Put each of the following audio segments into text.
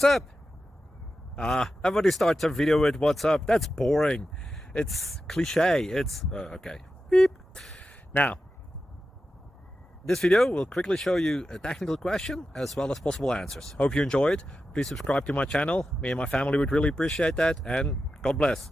What's up? Everybody starts a video with what's up. That's boring. It's cliche. It's okay. Beep. Now, this video will quickly show you a technical question as well as possible answers. Hope you enjoyed. Please subscribe to my channel. Me and my family would really appreciate that, and God bless.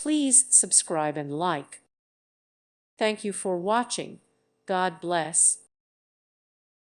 Please subscribe and like. Thank you for watching. God bless.